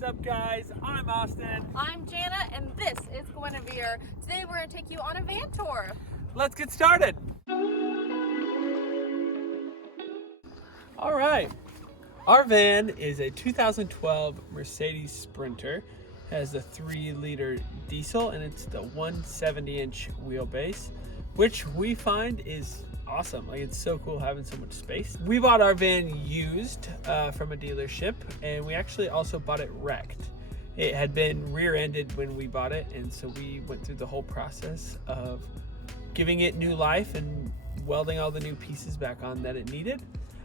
What's up, guys? I'm Austin. I'm Jana, and this is Guinevere. Today we're going to take you on a van tour. Let's get started. All right. Our van is a 2012 Mercedes Sprinter. It has the 3-liter diesel, and it's the 170-inch wheelbase, which we find is awesome. Like, it's so cool having so much space. We bought our van used from a dealership, and we actually also bought it wrecked. It had been rear-ended when we bought it, and so we went through the whole process of giving it new life and welding all the new pieces back on that it needed.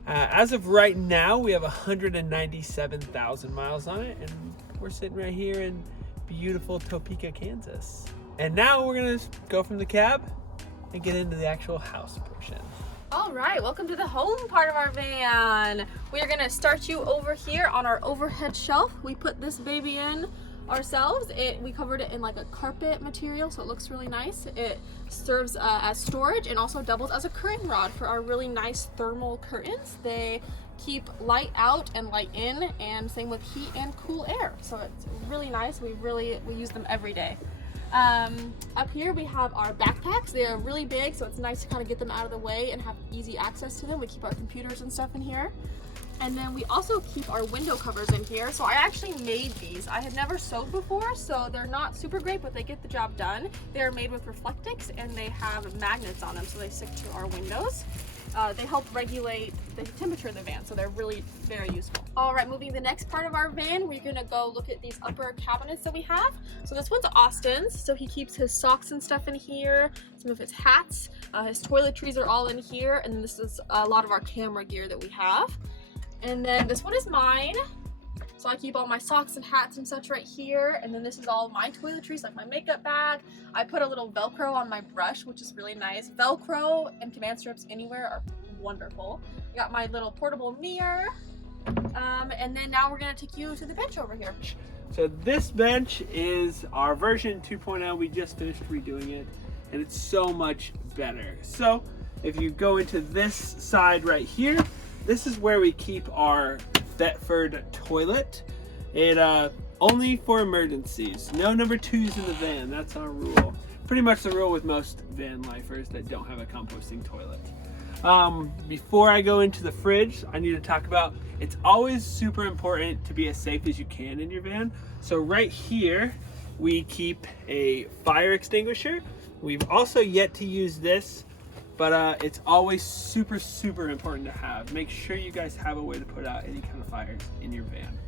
As of right now, we have 197,000 miles on it, and we're sitting right here in beautiful Topeka, Kansas. And now we're gonna go from the cab and get into the actual house portion. All right, welcome to the home part of our van. We are gonna start you over here on our overhead shelf. We put this baby in ourselves. We covered it in like a carpet material, so it looks really nice. It serves as storage and also doubles as a curtain rod for our really nice thermal curtains. They keep light out and light in, and same with heat and cool air. So it's really nice. We use them every day. Up here we have our backpacks. They are really big, so it's nice to kind of get them out of the way and have easy access to them. We keep our computers and stuff in here. And then we also keep our window covers in here. So I actually made these. I had never sewed before, so they're not super great, but they get the job done. They are made with Reflectix, and they have magnets on them, so they stick to our windows. They help regulate the temperature of the van, so they're really very useful. All right, moving to the next part of our van, we're gonna go look at these upper cabinets that we have. So this one's Austin's, so he keeps his socks and stuff in here, some of his hats, his toiletries are all in here, and then this is a lot of our camera gear that we have. And then this one is mine. So I keep all my socks and hats and such right here. And then this is all my toiletries, like my makeup bag. I put a little Velcro on my brush, which is really nice. Velcro and command strips anywhere are wonderful. I got my little portable mirror. And then now we're gonna take you to the bench over here. So this bench is our version 2.0. We just finished redoing it, and it's so much better. So if you go into this side right here, this is where we keep our Thetford toilet. It only for emergencies. No number 2s in the van. That's our rule. Pretty much the rule with most van lifers that don't have a composting toilet. Before I go into the fridge, I need to talk about, it's always super important to be as safe as you can in your van. So right here, we keep a fire extinguisher. We've also yet to use this, but it's always super, super important to have. Make sure you guys have a way to put out any kind of fires in your van.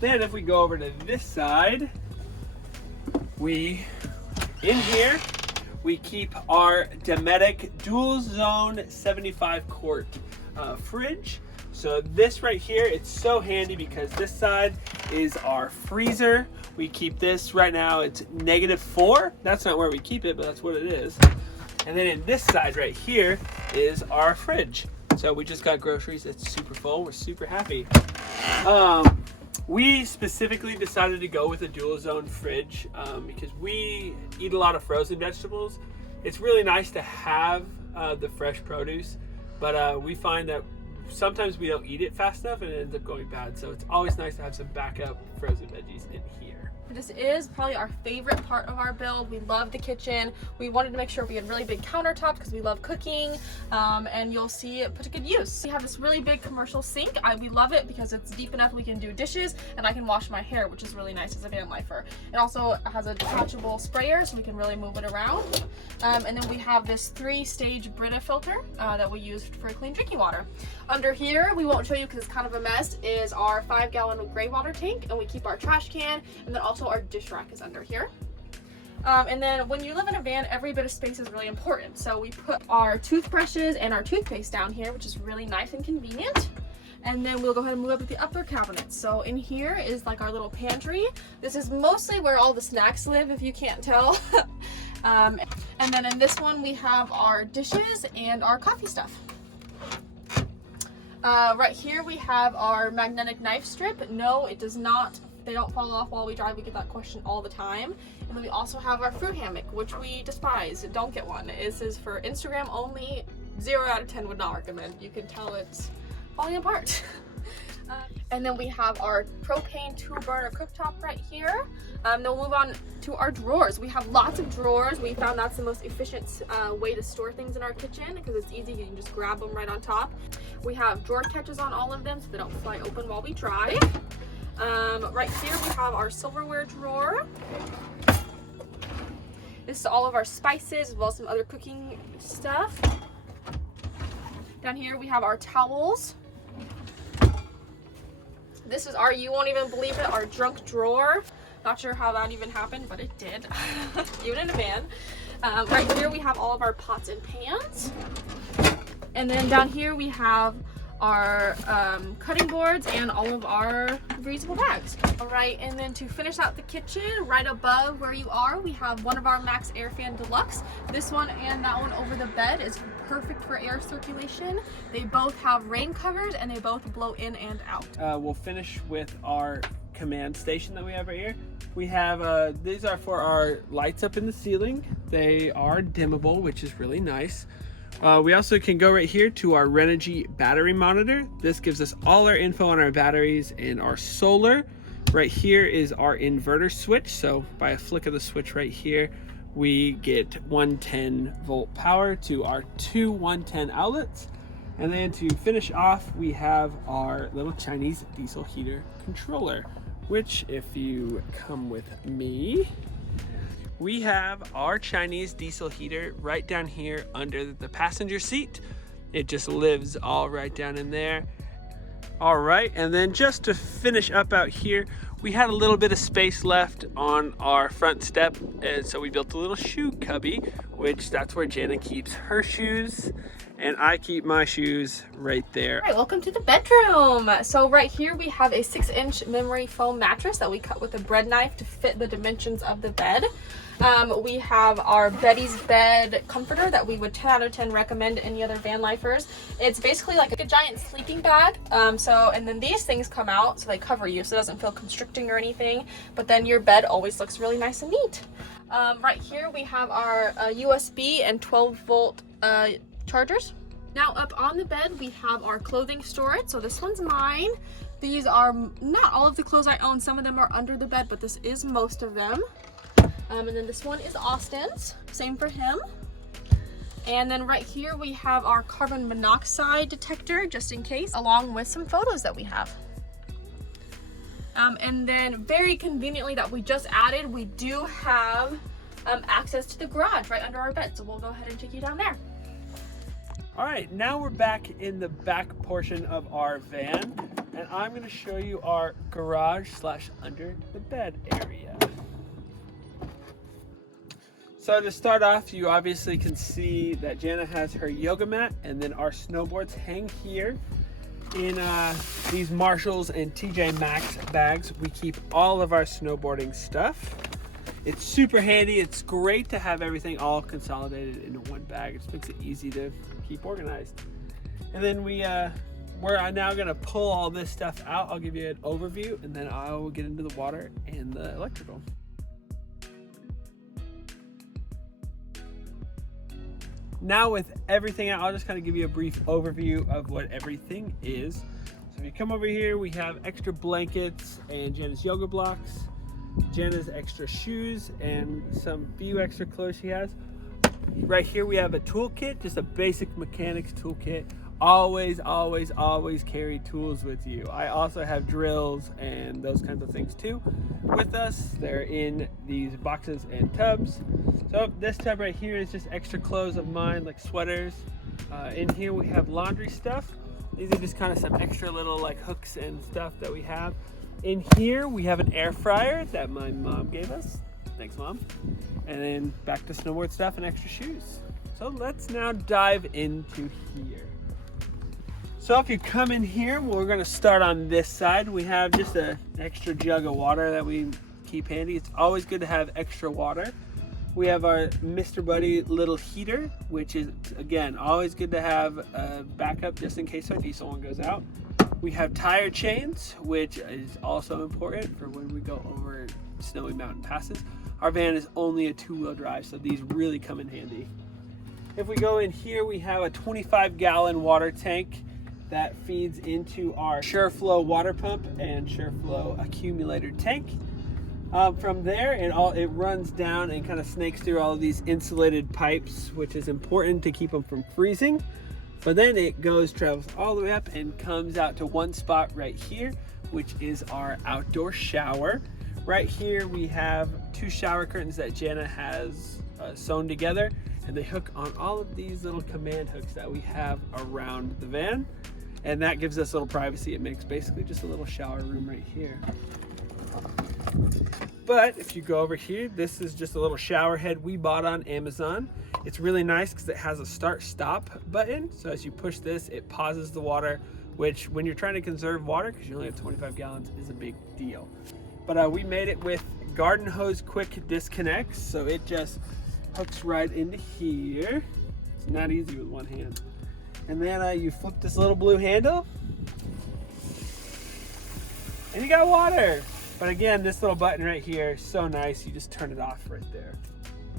Then if we go over to this side, in here, we keep our Dometic dual zone 75 quart fridge. So this right here, it's so handy because this side is our freezer. We keep this right now, it's -4. That's not where we keep it, but that's what it is. And then in this side right here is our fridge. So we just got groceries. It's super full. We're super happy. We specifically decided to go with a dual zone fridge because we eat a lot of frozen vegetables. It's really nice to have the fresh produce, but we find that sometimes we don't eat it fast enough and it ends up going bad. So it's always nice to have some backup frozen veggies in here. This is probably our favorite part of our build. We love the kitchen. We wanted to make sure we had really big countertops because we love cooking, and you'll see it put to good use. We have this really big commercial sink. We love it because it's deep enough we can do dishes, and I can wash my hair, which is really nice as a van lifer. It also has a detachable sprayer, so we can really move it around. And then we have this 3-stage Brita filter that we use for clean drinking water. Under here, we won't show you because it's kind of a mess, is our 5-gallon gray water tank, and we keep our trash can, and then also our dish rack is under here. And then when you live in a van, every bit of space is really important. So we put our toothbrushes and our toothpaste down here, which is really nice and convenient. And then we'll go ahead and move up to the upper cabinets. So in here is like our little pantry. This is mostly where all the snacks live, if you can't tell. And then in this one, we have our dishes and our coffee stuff. Right here we have our magnetic knife strip. No, it does not. They don't fall off while we drive. We get that question all the time. And then we also have our fruit hammock, which we despise. Don't get one. This is for Instagram only. 0 out of 10 would not recommend. You can tell it's falling apart. And then we have our propane 2-burner cooktop right here. Then we'll move on to our drawers. We have lots of drawers. We found that's the most efficient way to store things in our kitchen because it's easy. You can just grab them right on top. We have drawer catches on all of them so they don't fly open while we drive. Right here we have our silverware drawer. This is all of our spices as well as some other cooking stuff. Down here we have our towels. This is our, you won't even believe it, our junk drawer. Not sure how that even happened, but it did, even in a van. Right here we have all of our pots and pans. And then down here we have our cutting boards and all of our reusable bags. All right, and then to finish out the kitchen, right above where you are, we have one of our Max Air Fan Deluxe. This one and that one over the bed is perfect for air circulation. They both have rain covers and they both blow in and out. We'll finish with our command station that we have right here. We have, these are for our lights up in the ceiling. They are dimmable, which is really nice. We also can go right here to our Renogy battery monitor. This gives us all our info on our batteries and our solar. Right here is our inverter switch. So by a flick of the switch right here, we get 110 volt power to our two 110 outlets. And then to finish off, we have our little Chinese diesel heater controller, which if you come with me, we have our Chinese diesel heater right down here under the passenger seat. It just lives all right down in there. All right, and then just to finish up out here, we had a little bit of space left on our front step, and so we built a little shoe cubby, which that's where Jana keeps her shoes, and I keep my shoes right there. All right, welcome to the bedroom. So right here we have a 6-inch memory foam mattress that we cut with a bread knife to fit the dimensions of the bed. We have our Betty's Bed comforter that we would 10 out of 10 recommend to any other van lifers. It's basically like a giant sleeping bag. And then these things come out so they cover you so it doesn't feel constricting or anything, but then your bed always looks really nice and neat. Right here we have our USB and 12 volt chargers. Now up on the bed we have our clothing storage. So this one's mine. These are not all of the clothes I own. Some of them are under the bed, but this is most of them. And then this one is Austin's, same for him. And then right here we have our carbon monoxide detector, just in case, along with some photos that we have. And then very conveniently that we just added, we do have access to the garage right under our bed. So we'll go ahead and take you down there. All right, now we're back in the back portion of our van, and I'm gonna show you our garage / under the bed area. So to start off, you obviously can see that Jana has her yoga mat, and then our snowboards hang here in these Marshalls and TJ Maxx bags. We keep all of our snowboarding stuff. It's super handy. It's great to have everything all consolidated into one bag. It just makes it easy to keep organized. And then we're now gonna pull all this stuff out. I'll give you an overview, and then I will get into the water and the electrical. Now with everything out, I'll just kind of give you a brief overview of what everything is. So if you come over here, we have extra blankets and Jana's yoga blocks, Jana's extra shoes, and some few extra clothes she has. Right here we have a toolkit, just a basic mechanics toolkit. Always, always, always carry tools with you. I also have drills and those kinds of things too with us. They're in these boxes and tubs. So this tub right here is just extra clothes of mine, like sweaters. In here we have laundry stuff. These are just kind of some extra little like hooks and stuff that we have. In here we have an air fryer that my mom gave us. Thanks, Mom. And then back to snowboard stuff and extra shoes. So let's now dive into here. So if you come in here, we're gonna start on this side. We have just an extra jug of water that we keep handy. It's always good to have extra water. We have our Mr. Buddy little heater, which is, again, always good to have a backup just in case our diesel one goes out. We have tire chains, which is also important for when we go over snowy mountain passes. Our van is only a 2-wheel drive, so these really come in handy. If we go in here, we have a 25-gallon water tank. that feeds into our SureFlow water pump and SureFlow accumulator tank. From there, it runs down and kind of snakes through all of these insulated pipes, which is important to keep them from freezing. But then it travels all the way up and comes out to one spot right here, which is our outdoor shower. Right here we have 2 shower curtains that Jana has sewn together, and they hook on all of these little command hooks that we have around the van. And that gives us a little privacy. It makes basically just a little shower room right here. But if you go over here, this is just a little shower head we bought on Amazon. It's really nice because it has a start-stop button. So as you push this, it pauses the water, which when you're trying to conserve water, because you only have 25 gallons, is a big deal. But we made it with garden hose quick disconnects. So it just hooks right into here. It's not easy with one hand. And then you flip this little blue handle and you got water. But again, this little button right here is so nice. You just turn it off right there.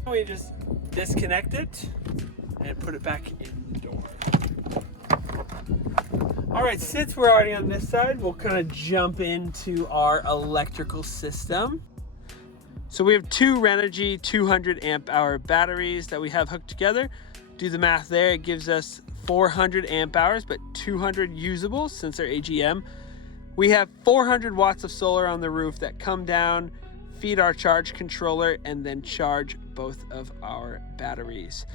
We just disconnect it and put it back in the door. All right, since we're already on this side, we'll kind of jump into our electrical system. So we have 2 Renogy 200 amp hour batteries that we have hooked together. Do the math there, it gives us 400 amp hours, but 200 usable since they're AGM. We have 400 watts of solar on the roof that come down, feed our charge controller, and then charge both of our batteries.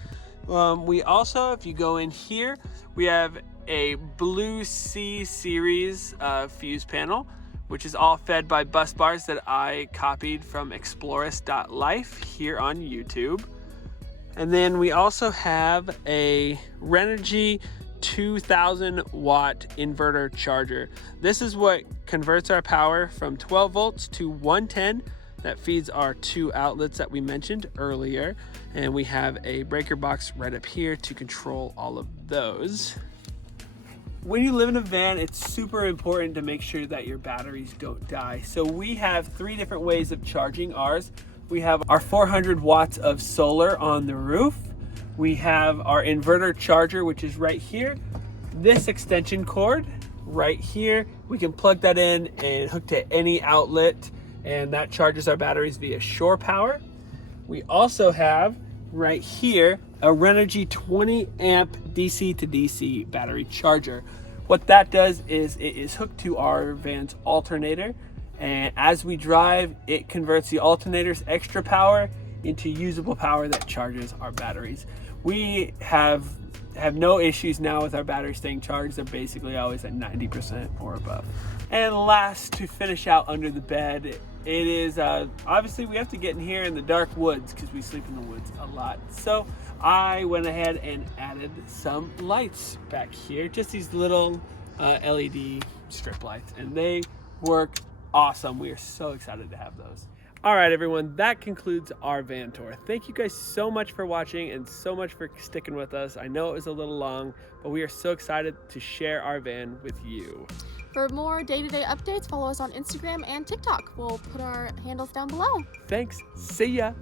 We also, if you go in here, we have a Blue C series fuse panel, which is all fed by bus bars that I copied from Explorus.life here on YouTube. And then we also have a Renogy 2000 watt inverter charger. This is what converts our power from 12 volts to 110. That feeds our 2 outlets that we mentioned earlier. And we have a breaker box right up here to control all of those. When you live in a van, it's super important to make sure that your batteries don't die. So we have 3 different ways of charging ours. We have our 400 watts of solar on the roof. We have our inverter charger, which is right here. This extension cord right here, we can plug that in and hook to any outlet, and that charges our batteries via shore power. We also have right here a Renogy 20 amp DC to DC battery charger. What that does is it is hooked to our van's alternator, and as we drive, it converts the alternator's extra power into usable power that charges our batteries. We have no issues now with our batteries staying charged. They're basically always at 90% or above. And last, to finish out under the bed, it is obviously we have to get in here in the dark woods because we sleep in the woods a lot. So I went ahead and added some lights back here, just these little LED strip lights, and they work awesome. We are so excited to have those. All right, everyone, that concludes our van tour. Thank you guys so much for watching and so much for sticking with us. I know it was a little long, but we are so excited to share our van with you. For more day-to-day updates, follow us on Instagram and TikTok. We'll put our handles down below. Thanks. See ya.